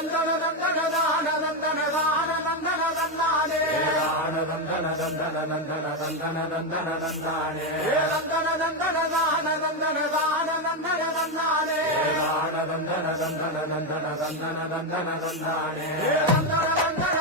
தந்தன தந்தன தான தந்தன தான தந்தன தந்தானே தான தந்தன தந்தன தந்தன தந்தன தந்தன தந்தானே தந்தன தந்தன தான தந்தன தான தந்தன தந்தானே தான தந்தன தந்தன தந்தன தந்தன தந்தன தந்தானே தந்தன தந்தன